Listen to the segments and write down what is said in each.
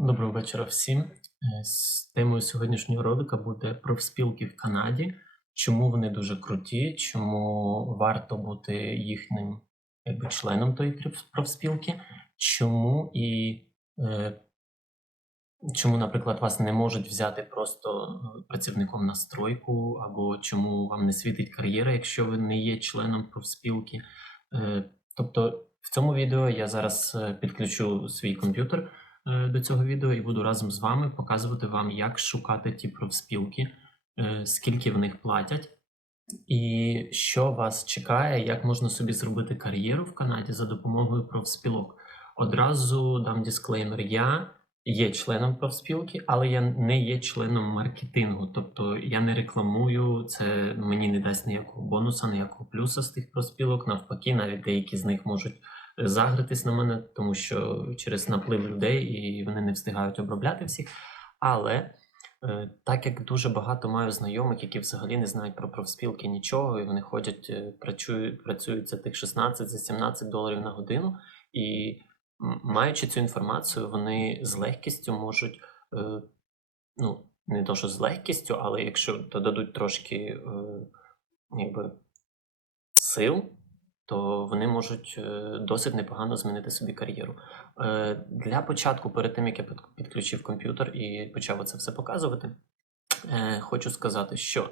Доброго вечора всім. Е, темою сьогоднішнього ролика буде профспілки в Канаді. Чому вони дуже круті, чому варто бути їхнім якби, членом тої профспілки, чому і е, чому, наприклад, вас не можуть взяти просто е, працівником на стройку, або чому вам не світить кар'єра, якщо ви не є членом профспілки. Е, тобто в цьому відео я зараз е, підключу свій комп'ютер до цього відео і буду разом з вами показувати вам, як шукати ті профспілки, е, скільки в них платять, і що вас чекає, як можна собі зробити кар'єру в Канаді за допомогою профспілок. Одразу дам дисклеймер. Я є членом профспілки, але я не є членом маркетингу. Тобто я не рекламую, це мені не дасть ніякого бонуса, ніякого плюса з тих профспілок. Навпаки, навіть деякі з них можуть е, загритись на мене, тому що через наплив людей і вони не встигають обробляти всіх. Але е, так як дуже багато маю знайомих, які взагалі не знають про профспілки нічого, і вони ходять, е, працюють, працюють за тих 16 за 17 доларів на годину, і маючи цю інформацію, вони з легкістю можуть, е, ну не то, що з легкістю, але якщо додадуть трошки е, сил, то вони можуть е, досить непогано змінити собі кар'єру. Е, Для початку, перед тим як я підключив комп'ютер і почав це все показувати, е, хочу сказати, що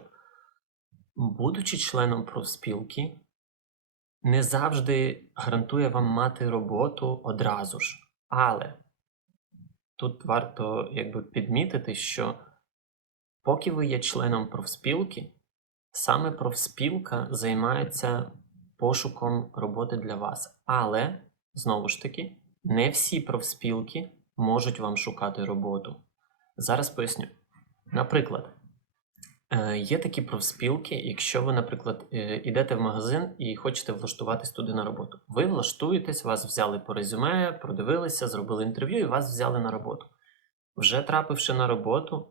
будучи членом профспілки, не завжди гарантує вам мати роботу одразу ж. Але тут варто якби підмітити, що поки ви є членом профспілки, саме профспілка займається пошуком роботи для вас. Але, знову ж таки, не всі профспілки можуть вам шукати роботу. Зараз поясню. Наприклад, е, є такі профспілки, якщо ви, наприклад, е, йдете в магазин і хочете влаштуватись туди на роботу. Ви влаштуєтесь, вас взяли по резюме, продивилися, зробили інтерв'ю і вас взяли на роботу. Вже трапивши на роботу,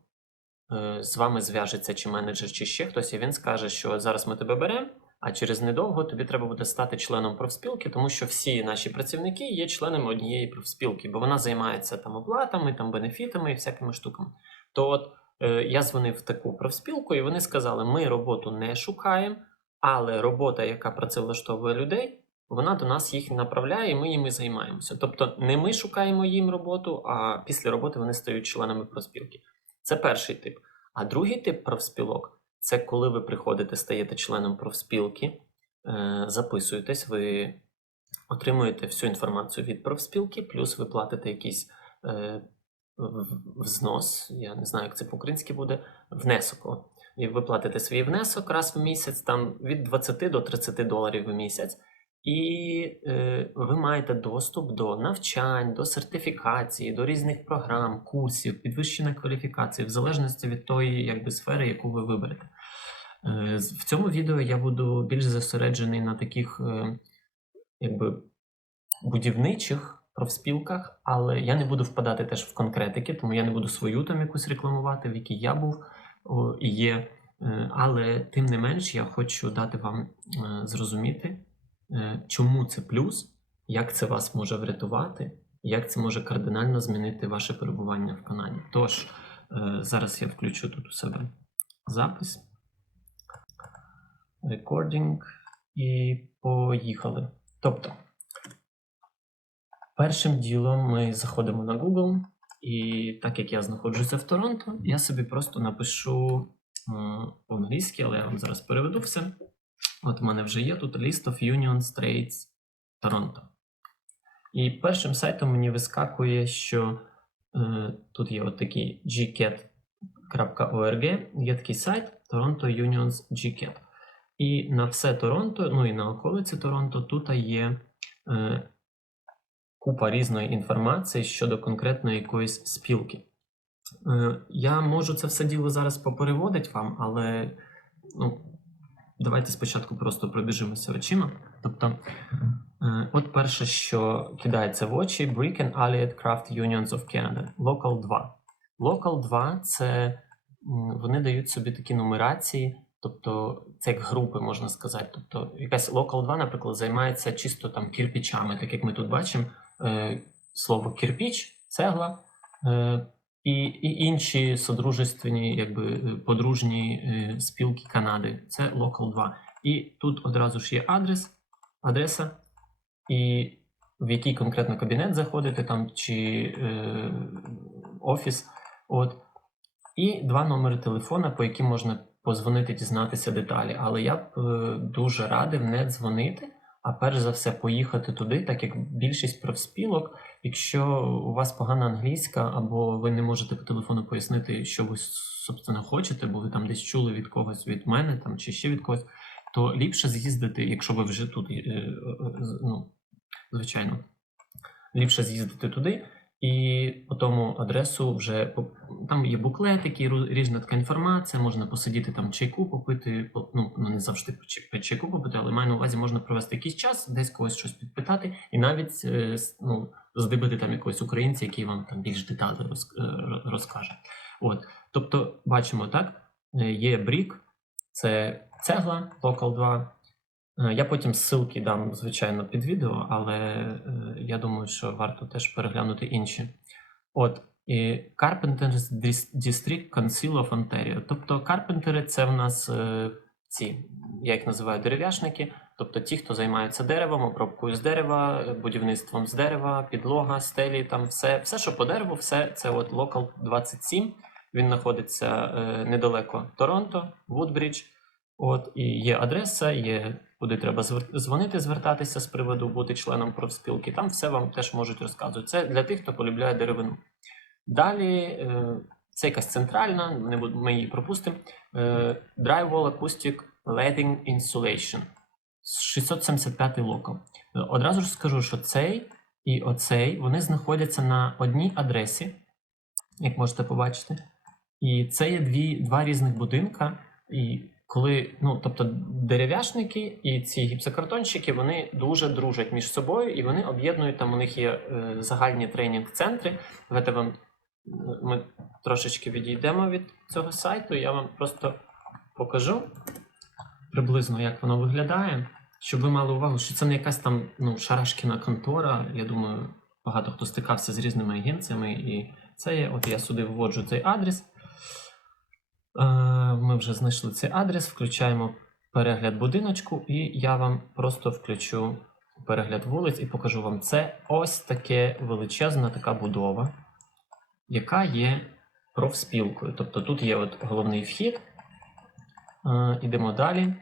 е, з вами зв'яжеться чи менеджер, чи ще хтось, і він скаже, що зараз ми тебе беремо, а через недовго тобі треба буде стати членом профспілки, тому що всі наші працівники є членами однієї профспілки, бо вона займається там оплатами, там бенефітами і всякими штуками. То от е, я дзвонив в таку профспілку, і вони сказали: ми роботу не шукаємо, але робота, яка працевлаштовує людей, вона до нас їх направляє, і ми і займаємося. Тобто не ми шукаємо їм роботу, а після роботи вони стають членами профспілки. Це перший тип. А другий тип профспілок це коли ви приходите, стаєте членом профспілки, е, записуєтесь, ви отримуєте всю інформацію від профспілки, плюс ви платите якийсь е, взнос, я не знаю, як це по-українськи буде, внесок. І ви платите свій внесок раз в місяць, там від 20 до 30 доларів в місяць. І е, ви маєте доступ до навчань, до сертифікації, до різних програм, курсів, підвищення кваліфікації, в залежності від тої якби, сфери, яку ви виберете. Е, в цьому відео я буду більш зосереджений на таких е, якби, будівничих профспілках, але я не буду впадати теж в конкретики, тому я не буду свою там якусь рекламувати, в якій я був і є. Е, Але тим не менш я хочу дати вам зрозуміти, чому це плюс, як це вас може врятувати, як це може кардинально змінити ваше перебування в Канаді. Тож, зараз я включу тут у себе запис, рекордінг і поїхали. Тобто, першим ділом ми заходимо на Google, і так як я знаходжуся в Торонто, я собі просто напишу по-англійськи, але я вам зараз переведу все. От у мене вже є тут List of Union Straits Toronto. І першим сайтом мені вискакує, що е, тут є от такий gcat.org, є такий сайт Toronto Unions GCAT. І на все Торонто, ну і на околиці Торонто, тут є е, купа різної інформації щодо конкретної якоїсь спілки. Е, я можу це все діло зараз попереводити вам, але ну, давайте спочатку просто пробіжимося очима. Тобто, е, от перше, що кидається в очі: Brick and Allied Craft Unions of Canada, Local 2. Local 2 це вони дають собі такі нумерації, тобто це як групи, можна сказати. Тобто, якась Local 2, наприклад, займається чисто там кирпичами, так як ми тут бачимо. Е, слово кирпіч, цегла, Е, і, і інші содружественні, якби е, подружні е, спілки Канади. Це Local 2. І тут одразу ж є адрес, адреса, і в який конкретно кабінет заходити там чи е, офіс. От. І два номери телефона, по яким можна позвонити, дізнатися деталі. Але я б е, дуже радив не дзвонити, а перш за все поїхати туди, так як більшість профспілок, якщо у вас погана англійська, або ви не можете по телефону пояснити, що ви собственно хочете, бо ви там десь чули від когось від мене там чи ще від когось, то ліпше з'їздити, якщо ви вже тут, е, е, ну, звичайно, ліпше з'їздити туди. І по тому адресу вже там є буклетики, різна така інформація, можна посидіти там чайку попити, ну, ну не завжди чайку попити, але маю на увазі, можна провести якийсь час, десь когось щось підпитати, і навіть е, ну, здибити там якогось українця, який вам там більш детально е, ро- розкаже. От. Тобто, бачимо, так, е, є брік, це цегла Local 2. Е, Я потім ссылки дам, звичайно, під відео, але е, я думаю, що варто теж переглянути інші. От, і Carpenters Dis- District Council of Ontario. Тобто Карпентери це в нас е, ці, я їх називаю дерев'яшники, тобто ті, хто займаються деревом, обробкою з дерева, будівництвом з дерева, підлога, стелі, там все, все, що по дереву, все це от Local 27. Він знаходиться недалеко Торонто, Вудбридж. От і є адреса, є куди треба дзвонити, звертатися з приводу бути членом профспілки. Там все вам теж можуть розказувати. Це для тих, хто полюбляє деревину. Далі е, це якась центральна, ми її пропустимо. Е, Drywall Acoustic Lighting Insulation. 675 локал. Е, Одразу ж скажу, що цей і оцей вони знаходяться на одній адресі, як можете побачити. І це є дві, два різних будинка. І коли, ну тобто дерев'яшники і ці гіпсокартонщики вони дуже дружать між собою і вони об'єднують там. У них є е, загальні тренінг-центри. Давайте вам ми трошечки відійдемо від цього сайту. Я вам просто покажу приблизно, як воно виглядає, щоб ви мали увагу, що це не якась там ну, шарашкіна контора. Я думаю, багато хто стикався з різними агенціями, і це є. От я сюди вводжу цей адрес. Е, Ми вже знайшли цей адрес, включаємо перегляд будиночку, і я вам просто включу перегляд вулиць і покажу вам це ось таке величезна така будова, яка є профспілкою. Тобто тут є от головний вхід. Е, Ідемо далі.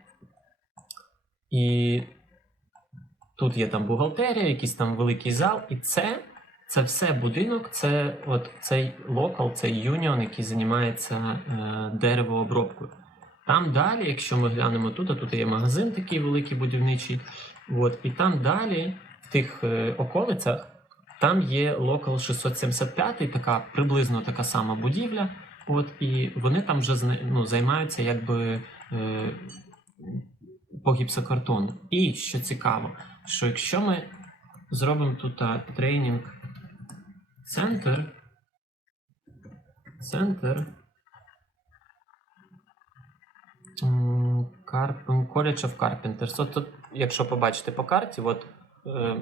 І тут є там бухгалтерія, якийсь там великий зал, і це це все будинок, це от цей локал, цей юніон, який займається е, деревообробкою. Там далі, якщо ми глянемо тут, а тут є магазин такий великий будівничий. От, і там далі, в тих е, околицях, там є локал 675, така приблизно така сама будівля. От, і вони там вже ну, займаються якби е, по гіпсокартону. І що цікаво, що якщо ми зробимо тут тренінг центр, центр College of Carpenters. От тут, якщо побачите по карті, от, е,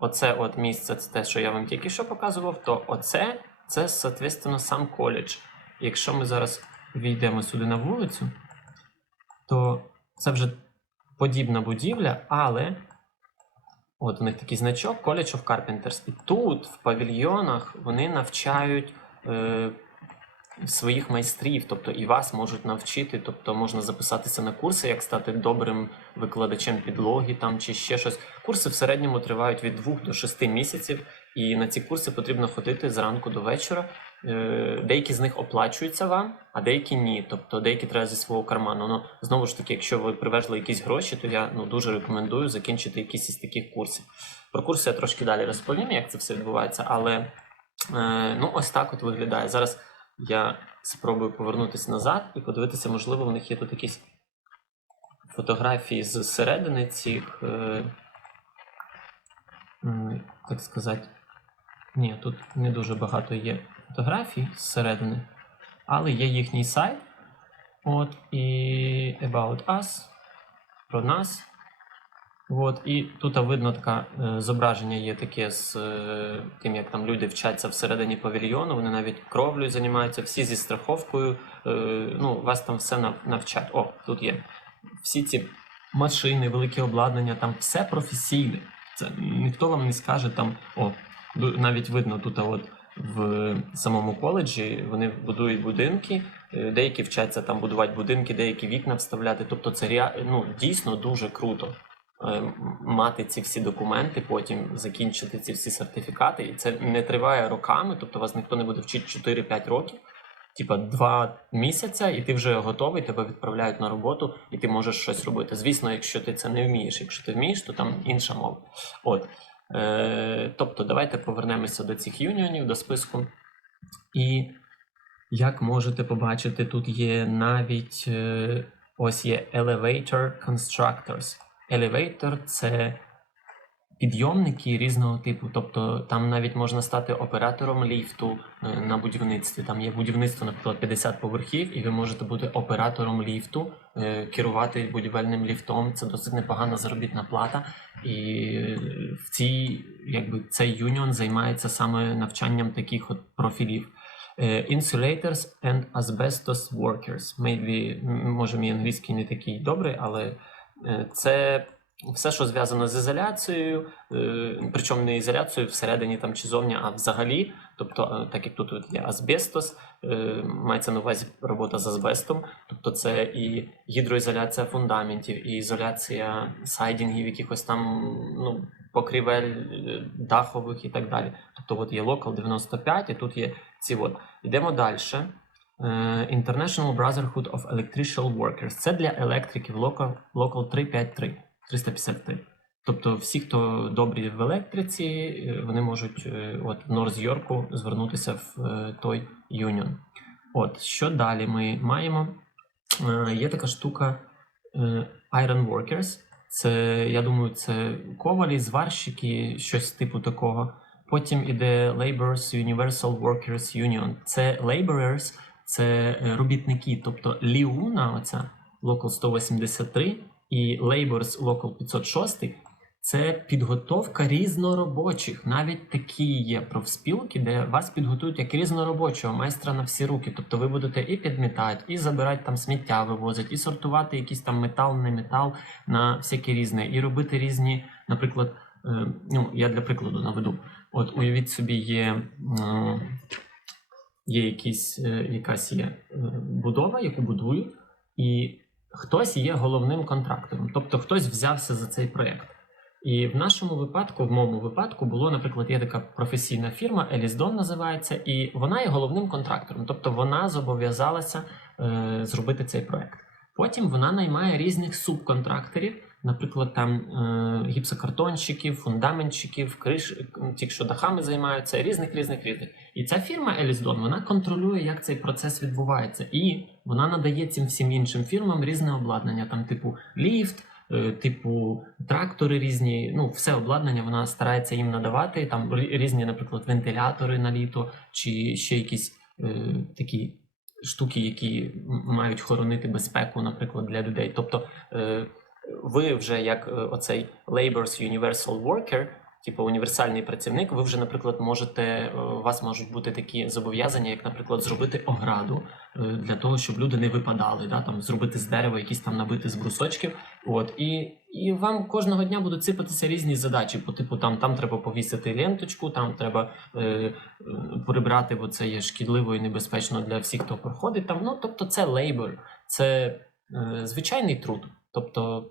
оце от місце, це те, що я вам тільки що показував, то оце це, соответственно, сам коледж. Якщо ми зараз війдемо сюди на вулицю, то це вже подібна будівля, але от у них такий значок College of Carpenters. І тут, в павільйонах, вони навчають е, своїх майстрів, тобто і вас можуть навчити, тобто можна записатися на курси, як стати добрим викладачем підлоги там чи ще щось. Курси в середньому тривають від 2 до 6 місяців, і на ці курси потрібно ходити зранку до вечора. Е, Деякі з них оплачуються вам, а деякі ні. Тобто деякі треба зі свого карману. Ну знову ж таки, якщо ви привезли якісь гроші, то я ну дуже рекомендую закінчити якісь із таких курсів. Про курси я трошки далі розповім, як це все відбувається, але е, ну ось так от виглядає. Зараз я спробую повернутися назад і подивитися, можливо, в них є тут якісь фотографії з середини цих, е, так сказати. Ні, тут не дуже багато є фотографій зсередини, але є їхній сайт. От і About Us, про нас. От, і тут видно таке зображення є таке з е, тим, як там люди вчаться всередині павільйону, вони навіть кровлею займаються, всі зі страховкою. Е, ну, вас там все навчать. О, тут є всі ці машини, велике обладнання, там все професійне. Це ніхто вам не скаже там, о, навіть видно тут, от в самому коледжі вони будують будинки. е, Деякі вчаться там будувати будинки, деякі вікна вставляти. Тобто це ну, дійсно дуже круто е, мати ці всі документи, потім закінчити ці всі сертифікати. І це не триває роками, тобто вас ніхто не буде вчити 4-5 років. Типа два місяця, і ти вже готовий, тебе відправляють на роботу, і ти можеш щось робити. Звісно, якщо ти це не вмієш. Якщо ти вмієш, то там інша мова. От. Е, тобто, давайте повернемося до цих юніонів, до списку. І як можете побачити, тут є навіть е, ось є Elevator Constructors. Elevator – це підйомники різного типу. Тобто там навіть можна стати оператором ліфту е, на будівництві. Там є будівництво, наприклад, 50 поверхів, і ви можете бути оператором ліфту, е, керувати будівельним ліфтом. Це досить непогана заробітна плата. І е, в цій, якби цей юніон займається саме навчанням таких от профілів. Insulators and asbestos workers. Maybe, може, мій англійський не такий добрий, але це все, що зв'язано з ізоляцією, е, причому не ізоляцією всередині там чи зовні, а взагалі. Тобто, е, так як тут є азбестос, е, мається на увазі робота з азбестом, тобто це і гідроізоляція фундаментів, і ізоляція сайдінгів, якихось там ну, покрівель дахових і так далі. Тобто, от є Local 95, і тут є ці от. Йдемо далі. International Brotherhood of Electrical Workers. Це для електриків Local, Local 353, 353. Тобто всі, хто добрі в електриці, е, вони можуть е, от в Норз-Йорку звернутися в е, той юніон. От, що далі ми маємо? Є така штука Iron Workers. Це, я думаю, це ковалі, зварщики, щось типу такого. Потім іде Laborers Universal Workers Union. Це laborers, це робітники, тобто Ліуна, оця Local 183 і Laborers Local 506 це підготовка різноробочих. Навіть такі є профспілки, де вас підготують як різноробочого майстра на всі руки. Тобто ви будете і підмітати, і забирати там сміття вивозити, і сортувати якийсь там метал, не метал на всяке різне, і робити різні, наприклад, е, ну я для прикладу наведу. От уявіть собі, є, е, є якісь, е, якась є будова, яку будують, і хтось є головним контрактором, тобто хтось взявся за цей проєкт. І в нашому випадку, в моєму випадку, було, наприклад, є така професійна фірма, Еліздон називається, і вона є головним контрактором, тобто вона зобов'язалася е, зробити цей проект. Потім вона наймає різних субконтракторів, наприклад, там е, гіпсокартонщиків, фундаментщиків, криш, ті, що дахами займаються, різних, різних, різних. І ця фірма Еліздон вона контролює, як цей процес відбувається, і вона надає цим всім іншим фірмам різне обладнання, там, типу ліфт. е, Типу трактори різні, ну все обладнання вона старається їм надавати. Там різні, наприклад, вентилятори на літо, чи ще якісь е, такі штуки, які мають хоронити безпеку, наприклад, для людей. Тобто, е, ви вже як е, оцей Labor's Universal Worker, типу універсальний працівник, ви вже, наприклад, можете, е, у вас можуть бути такі зобов'язання, як, наприклад, зробити ограду е, для того, щоб люди не випадали, да, там зробити з дерева якісь там набити з брусочків. От і, і вам кожного дня будуть сипатися різні задачі. По типу там, там треба повісити ленточку, там треба е, е, прибрати, бо це є шкідливо і небезпечно для всіх, хто проходить там. Ну тобто, це лейбор, це е, звичайний труд. Тобто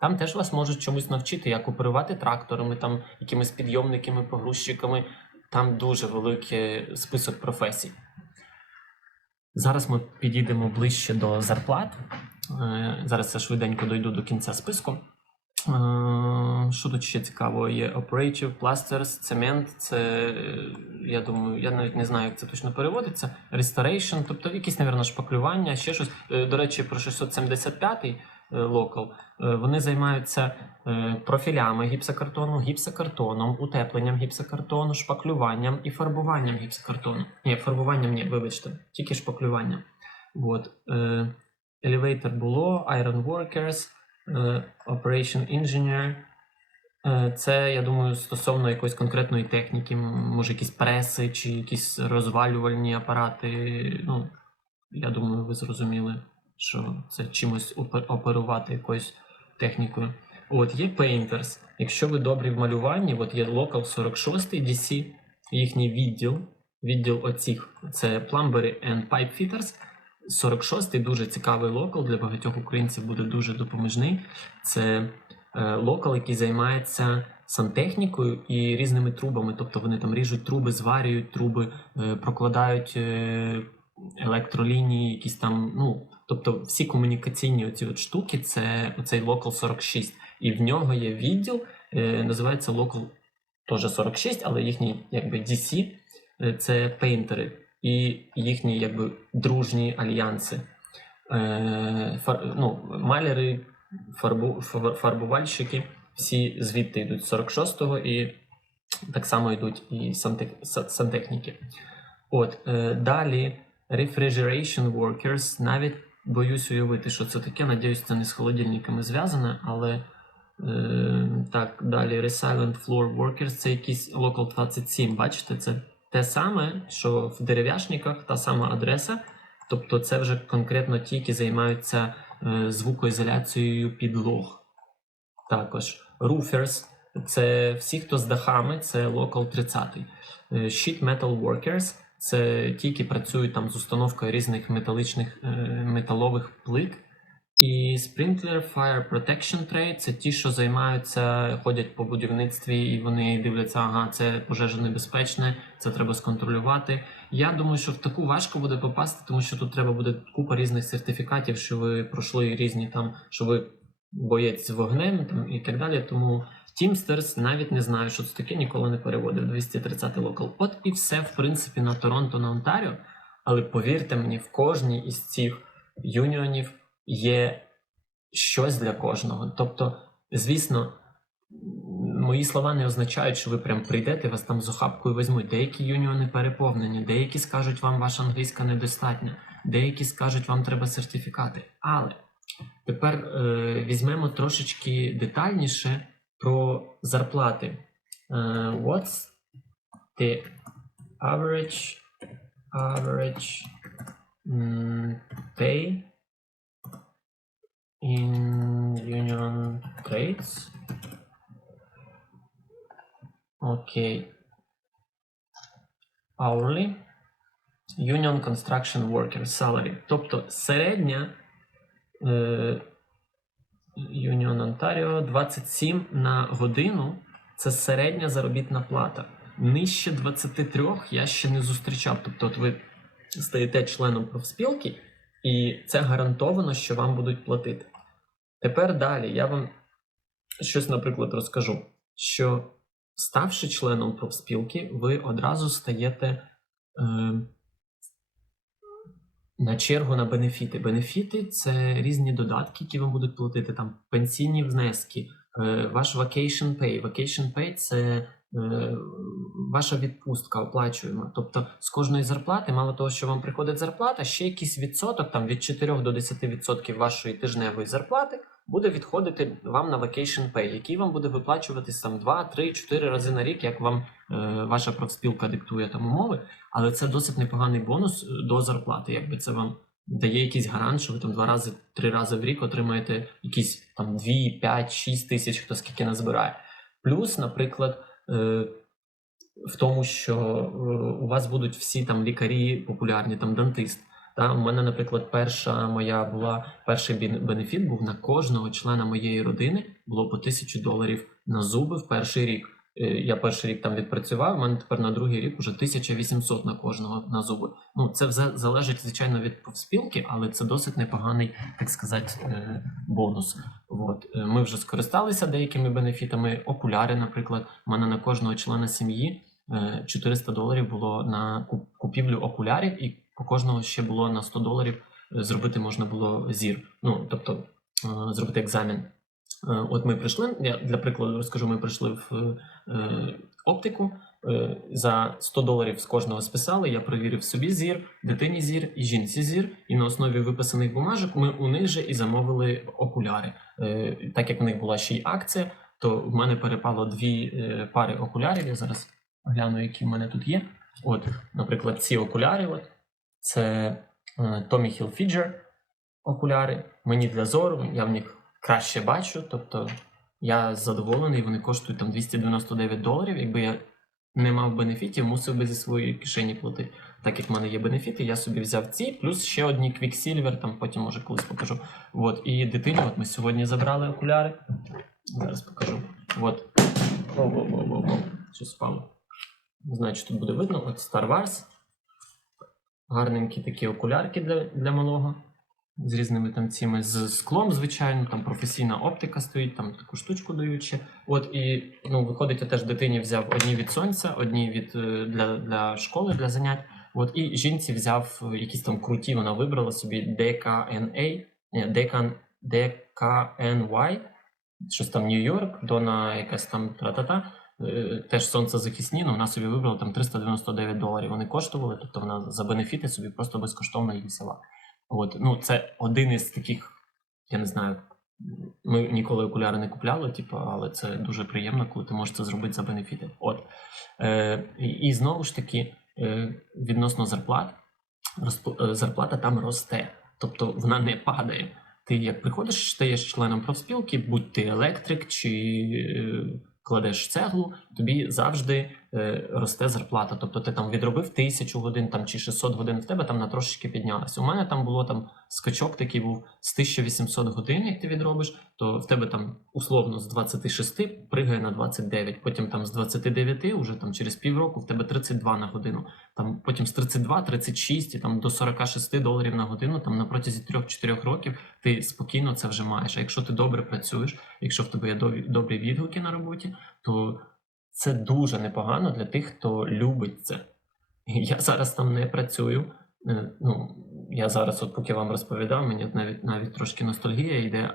там теж вас можуть чомусь навчити, як оперувати тракторами, там якимись підйомниками, погрузчиками. Там дуже великий список професій. Зараз ми підійдемо ближче до зарплат. Е, Зараз я швиденько дойду до кінця списку. Е, Що тут ще цікаво? Є Operative, Plasters, цемент. Це, я думаю, я навіть не знаю, як це точно переводиться. Restoration, тобто якісь, мабуть, шпаклювання, ще щось. Е, До речі, про 675-й локал. Вони займаються е, профілями гіпсокартону, гіпсокартоном, утепленням гіпсокартону, шпаклюванням і фарбуванням гіпсокартону. Ні, фарбуванням ні, вибачте, тільки шпаклюванням. От. Е, Elevator було, Iron Workers, е, Operation Engineer, Е, Це, я думаю, стосовно якоїсь конкретної техніки, може, якісь преси чи якісь розвалювальні апарати. Ну, я думаю, ви зрозуміли, що це чимось оперувати якоюсь технікою. От є Painters. Якщо ви добрі в малюванні, от є Local 46 DC, їхній відділ. Відділ оцих це Plumbery and Pipe Fitters. 46-й дуже цікавий локал для багатьох українців буде дуже допоміжний. Це е, локал, який займається сантехнікою і різними трубами. Тобто вони там ріжуть труби, зварюють труби, е, прокладають е, електролінії, якісь там. Ну, тобто всі комунікаційні оці от штуки це оцей локал 46. І в нього є відділ, е, називається локал теж 46, але їхній якби DC е, це пейнтери і їхні якби дружні альянси. Е, фар, ну, маляри, фарбу, фар- фарбувальщики, всі звідти йдуть з 46-го і так само йдуть і сантехніки. От, е, далі refrigeration workers. Навіть боюсь уявити, що це таке. Надіюсь, це не з холодильниками зв'язане, але е, так, далі Resilient Floor Workers це якийсь Local 27. Бачите, це те саме, що в дерев'яшниках, та сама адреса. Тобто це вже конкретно ті, які займаються е, звукоізоляцією підлог. Також Roofers – це всі, хто з дахами, це Local 30. Е, Sheet Metal Workers – це ті, які працюють там з установкою різних металичних е, металових плит. І Sprinkler Fire Protection Trade – це ті, що займаються, ходять по будівництві, і вони дивляться, ага, це пожежа небезпечне, це треба сконтролювати. Я думаю, що в таку важко буде попасти, тому що тут треба буде купа різних сертифікатів, що ви пройшли різні там, що ви боєць з вогнем там, і так далі. Тому Teamsters навіть не знаю, що це таке, ніколи не переводив 230 локал. От і все, в принципі, на Торонто, на Онтаріо. Але повірте мені, в кожній із цих юніонів є щось для кожного. Тобто, звісно, мої слова не означають, що ви прям прийдете, вас там з охапкою візьмуть. Деякі юніони переповнені, деякі скажуть, вам ваша англійська недостатня, деякі скажуть, вам треба сертифікати. Але тепер е, візьмемо трошечки детальніше про зарплати. Е, what's the average average pay in union trades? Окей. Hourly. Union Construction Worker Salary. Тобто середня Union Ontario 27 на годину це середня заробітна плата. Нижче 23 я ще не зустрічав. Тобто, от ви стаєте членом профспілки, і це гарантовано, що вам будуть платити. Тепер далі я вам щось, наприклад, розкажу, що ставши членом профспілки, ви одразу стаєте е, на чергу на бенефіти. Бенефіти це різні додатки, які вам будуть платити там пенсійні внески, е, ваш vacation pay. Vacation pay – це е, ваша відпустка оплачуємо. Тобто з кожної зарплати, мало того, що вам приходить зарплата, ще якийсь відсоток, там від 4 до 10% вашої тижневої зарплати буде відходити вам на vacation pay, який вам буде виплачуватись там 2, 3, 4 рази на рік, як вам е, ваша профспілка диктує там умови. Але це досить непоганий бонус е, до зарплати. Якби це вам дає якийсь гарант, що ви там два рази, три рази в рік отримаєте якісь там 2, 5, 6 тисяч, хто скільки назбирає. Плюс, наприклад, е, в тому, що е, у вас будуть всі там лікарі популярні, там дантист. Та, у мене, наприклад, перша моя була перший бенефіт був на кожного члена моєї родини було по тисячу доларів на зуби в перший рік. Е, Я перший рік там відпрацював. У мене тепер на другий рік уже 1800 на кожного на зуби. Ну це залежить звичайно від профспілки, але це досить непоганий, так сказати, е, бонус. От Е, ми вже скористалися деякими бенефітами. Окуляри, наприклад, у мене на кожного члена сім'ї е, 400 доларів було на купівлю окулярів, і по кожного ще було на 100 доларів е, зробити можна було зір. Ну тобто е, зробити екзамен. Е, От ми прийшли. Я для прикладу розкажу, ми прийшли в оптику. За 100 доларів з кожного списали. Я перевірив собі зір, дитині зір і жінці зір. І на основі виписаних бумажок ми у них же і замовили окуляри. Так як в них була ще й акція, то в мене перепало дві пари окулярів. Я зараз гляну, які в мене тут є. От, наприклад, ці окуляри. От, це е, Tommy Hilfiger окуляри. Мені для зору, я в них краще бачу. Тобто я задоволений, вони коштують там 299 доларів. Якби я не мав бенефітів, мусив би зі своєї кишені платити. Так як в мене є бенефіти, я собі взяв ці, плюс ще одні Quicksilver, там потім може колись покажу. От, і дитині, от ми сьогодні забрали окуляри. Зараз покажу. От. Щось впало. Не знаю, тут буде видно. От Star Wars. Гарненькі такі окулярки для, для малого. З різними там цими з склом, звичайно, там професійна оптика стоїть, там таку штучку ще. От і ну, виходить, я теж дитині взяв одні від сонця, одні від е, для, для школи, для занять. От і жінці взяв е, якісь там круті, вона вибрала собі DKNA, ні, DK, DKNY, щось там Нью-Йорк, Дона якась там тра-та-та. Е, Теж сонцезахисні, але вона собі вибрала там 399 доларів. Вони коштували, тобто вона за бенефіти собі просто безкоштовно їх взяла. От, ну, це один із таких, я не знаю, ми ніколи окуляри не купляли, типу, але це дуже приємно, коли ти можеш це зробити за бенефіти. От. Е, і, і знову ж таки, е, відносно зарплат, розп- е, зарплата там росте, тобто вона не падає. Ти як приходиш, стаєш членом профспілки, будь ти електрик чи е, кладеш цеглу, тобі завжди росте зарплата. Тобто ти там відробив тисячу годин там, чи 600 годин, в тебе там на трошечки піднялося. У мене там було там скачок такий був з 1800 годин, як ти відробиш, то в тебе там условно з 26 пригає на 29, потім там з 29 уже там через півроку в тебе 32 на годину, там потім з 32, 36 і там до 46 доларів на годину, там на протязі 3-4 років ти спокійно це вже маєш. А якщо ти добре працюєш, якщо в тебе є добрі відгуки на роботі, то це дуже непогано для тих, хто любить це. Я зараз там не працюю. Е, Ну, я зараз, от поки вам розповідав, мені навіть навіть трошки ностальгія йде,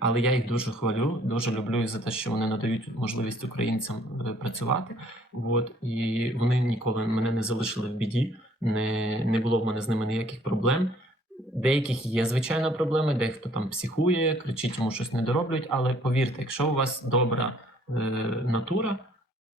але я їх дуже хвалю, дуже люблю їх за те, що вони надають можливість українцям е, працювати. От, і вони ніколи мене не залишили в біді, не, не було в мене з ними ніяких проблем. Деяких є, звичайно, проблеми, дехто там психує, кричить, йому щось не дороблюють, але повірте, якщо у вас добра е, натура,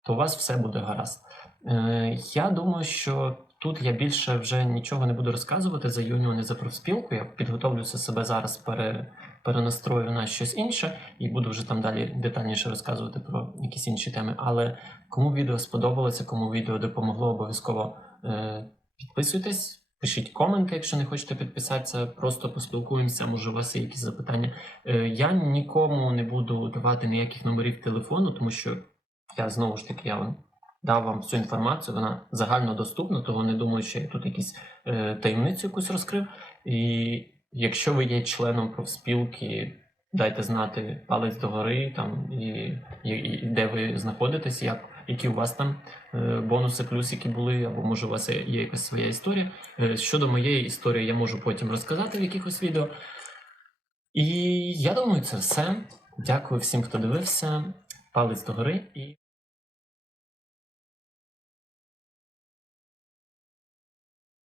то у вас все буде гаразд. Е, я думаю, що тут я більше вже нічого не буду розказувати за юніон і за профспілку. Я підготовлюся себе зараз, пере, перенастрою на щось інше і буду вже там далі детальніше розказувати про якісь інші теми. Але кому відео сподобалося, кому відео допомогло, обов'язково е, підписуйтесь. Пишіть коменти, якщо не хочете підписатися, просто поспілкуємося, може у вас є якісь запитання. Е, Я нікому не буду давати ніяких номерів телефону, тому що я знову ж таки я дав вам всю інформацію, вона загально доступна, того не думаю, що я тут якісь е, таємницю якусь розкрив. І якщо ви є членом профспілки, дайте знати палець догори, там і, і, і де ви знаходитесь, як, які у вас там е, бонуси, плюсики були, або може у вас є, якась своя історія. Е, щодо моєї історії, я можу потім розказати в якихось відео. І я думаю, це все. Дякую всім, хто дивився. Палець догори і.